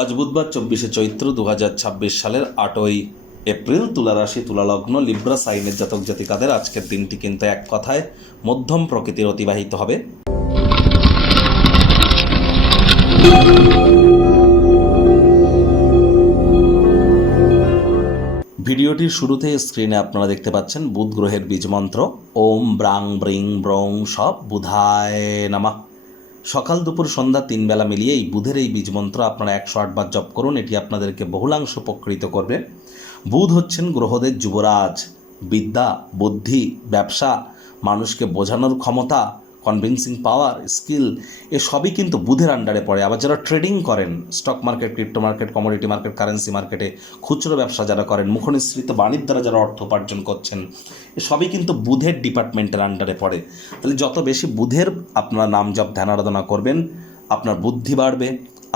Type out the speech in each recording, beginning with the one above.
আজ বুধবার 24শে চৈত্র 2026 সালের 8ই এপ্রিল। তুলা রাশি, তুলা লগ্ন, লিব্রা সাইনের জাতক জাতিকাদের আজকের দিনটি কিন্তু এক কথায় মধ্যম প্রকৃতির অতিবাহিত হবে। ভিডিওটির শুরুতে স্ক্রিনে আপনারা দেখতে পাচ্ছেন বুধ গ্রহের বীজ মন্ত্র ওম ব্রাং ব্রিং ব্রং সব বুধায় নামা। সকাল দুপুর সন্ধ্যা 3 বেলা মিলিয়ে এই বুধের এই বীজ মন্ত্র আপনারা 108 বার জপ করুন। এটি আপনাদেরকে বহুলাংশ উপকৃত করবে। বুধ হচ্ছেন গ্রহদের যুবরাজ। বিদ্যা, বুদ্ধি, ব্যবসা, মানুষকে বোঝানোর ক্ষমতা, কনভিন্সিং পাওয়ার, স্কিল, এ সবই কিন্তু বুধের আন্ডারে পড়ে। আবার যারা ট্রেডিং করেন, stock market, crypto market, commodity market, currency মার্কেটে খুচরো ব্যবসা যারা করেন, মুখনিসৃত বাণীর দ্বারা যারা অর্থ উপার্জন করছেন, এ সবই কিন্তু বুধের ডিপার্টমেন্টের আন্ডারে পড়ে। তাহলে যত বেশি বুধের আপনারা নাম জপ ধ্যান আরাধনা করবেন, আপনার বুদ্ধি বাড়বে,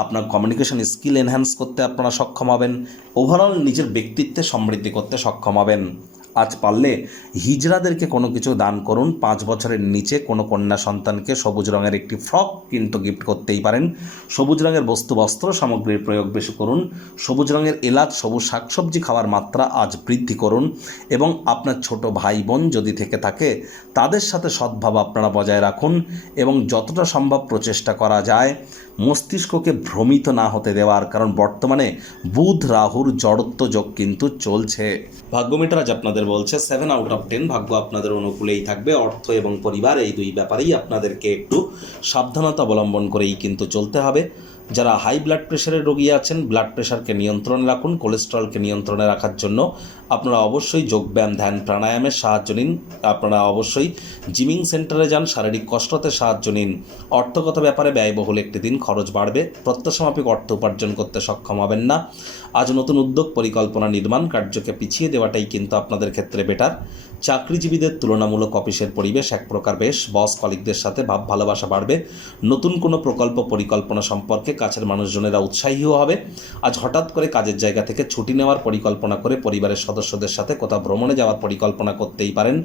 আপনার কমিউনিকেশন স্কিল এনহ্যান্স করতে আপনারা সক্ষম হবেন, ওভারঅল নিজের ব্যক্তিত্বে সমৃদ্ধি করতে সক্ষম হবেন। আজ পারলে হিজড়াদেরকে কোনো কিছু দান করুন। 5 বছরের নিচে কোনো কন্যা সন্তানকে সবুজ রঙের একটি ফ্রক কিন্তু গিফট করতেই পারেন। সবুজ রঙের বস্ত্র সামগ্রীর প্রয়োগ বেশি করুন। সবুজ রঙের এলাচ, সবুজ শাকসবজি খাওয়ার মাত্রা আজ বৃদ্ধি করুন। এবং আপনার ছোট ভাই বোন যদি থেকে থাকে তাদের সাথে সদ্ভাব আপনারা বজায় রাখুন এবং যতটা সম্ভব প্রচেষ্টা করা যায় মস্তিষ্ককে ভ্রমিত না হতে দেওয়ার, কারণ বর্তমানে বুধ রাহুর জড়ত্ব যোগ কিন্তু চলছে। ভাগ্যমিটার আজ আপনাদের বলছে 7 আউট অফ 10 ভাগ্য আপনাদের অনুকূলেই থাকবে। অর্থ এবং পরিবার এই দুই ব্যাপারেই আপনাদেরকে একটু সাবধানতা অবলম্বন করেই কিন্তু চলতে হবে। যারা হাই ব্লাড প্রেশারের রোগী আছেন, ব্লাড প্রেশারকে নিয়ন্ত্রণে রাখুন। কোলেস্টেরলকে নিয়ন্ত্রণে রাখার জন্য আপনারা অবশ্যই যোগব্যায়াম, ধ্যান, প্রাণায়ামের সাহায্য নিন। আপনারা অবশ্যই জিমিং সেন্টারে যান, শারীরিক কসরতের সাহায্য নিন। অর্থগত ব্যাপারে ব্যয়বহুল একটি দিন, খরচ বাড়বে, প্রত্যাশামাফিক অর্থ উপার্জন করতে সক্ষম হবেন না। আজ নতুন উদ্যোগ, পরিকল্পনা, নির্মাণ কার্যকে পিছিয়ে দেওয়াটাই কিন্তু আপনাদের ক্ষেত্রে বেটার। চাকরিজীবীদের তুলনামূলক অফিসের পরিবেশ এক প্রকার বেশ। বস কলিগদের সাথে ভাব ভালোবাসা বাড়বে। নতুন কোনো প্রকল্প পরিকল্পনা সম্পর্কে কাছের মানুষজনেরা উৎসাহীও হবে। আজ হঠাৎ করে কাজের জায়গা থেকে ছুটি নেওয়ার পরিকল্পনা করে পরিবারের সদস্যদের সাথে কোথাও ভ্রমণে যাওয়ার পরিকল্পনা করতেই পারেন।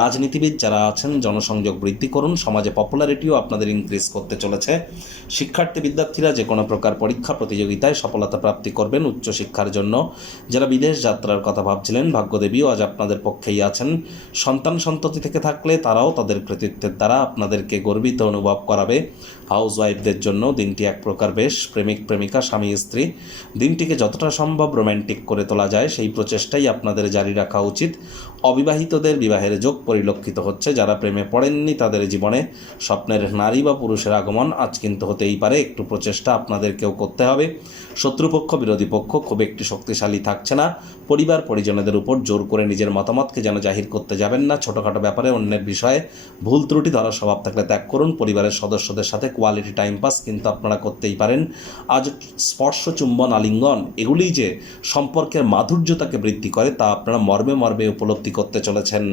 রাজনীতিবিদ যারা আছেন জনসংযোগ বৃদ্ধি করুন। সমাজে পপুলারিটিও আপনাদের ইনক্রিজ করতে চলেছে। শিক্ষার্থী বিদ্যার্থীরা যে কোনো প্রকার পরীক্ষা প্রতিযোগিতায় সফলতা প্রাপ্তি করবেন। উচ্চশিক্ষার জন্য যারা বিদেশ যাত্রার কথা ভাবছিলেন, ভাগ্যদেবীও আজ আপনাদের পক্ষেই আছেন। সন্তান সন্ততি থেকে থাকলে তারাও তাদের কৃতিত্বের দ্বারা আপনাদেরকে গর্বিত অনুভব করাবে। হাউস ওয়াইফদের জন্য দিনটি এক প্রকার বেশ। প্রেমিক প্রেমিকা, স্বামী স্ত্রী, দিনটিকে যতটা সম্ভব রোম্যান্টিক করে তোলা যায় সেই প্রচেষ্টাই আপনাদের জারি রাখা উচিত। অবিবাহিতদের বিবাহের যোগ পরিলক্ষিত হচ্ছে। যারা প্রেমে পড়েননি তাদের জীবনে স্বপ্নের নারী বা পুরুষের আগমন আজ কিন্তু হতেই পারে। একটু প্রচেষ্টা আপনাদেরকেও করতে হবে। শত্রুপক্ষ, বিরোধী পক্ষ খুব একটি শক্তিশালী থাকছে না। পরিবার পরিজনদের উপর জোর করে নিজের মতামতকে যেন জাহির করতে যাবেন না। ছোটোখাটো ব্যাপারে অন্যের বিষয়ে ভুল ত্রুটি ধরার স্বভাব থাকলে ত্যাগ করুন। পরিবারের সদস্যদের সাথে কোয়ালিটি টাইম পাস কিন্তু আপনারা করতেই পারেন। আজ স্পর্শ, চুম্বন, আলিঙ্গন এগুলি যে সম্পর্কের মাধুর্যতাকে বৃদ্ধি করে তা আপনারা মর্মে মর্মে উপলব্ধি করতে চলেছেন।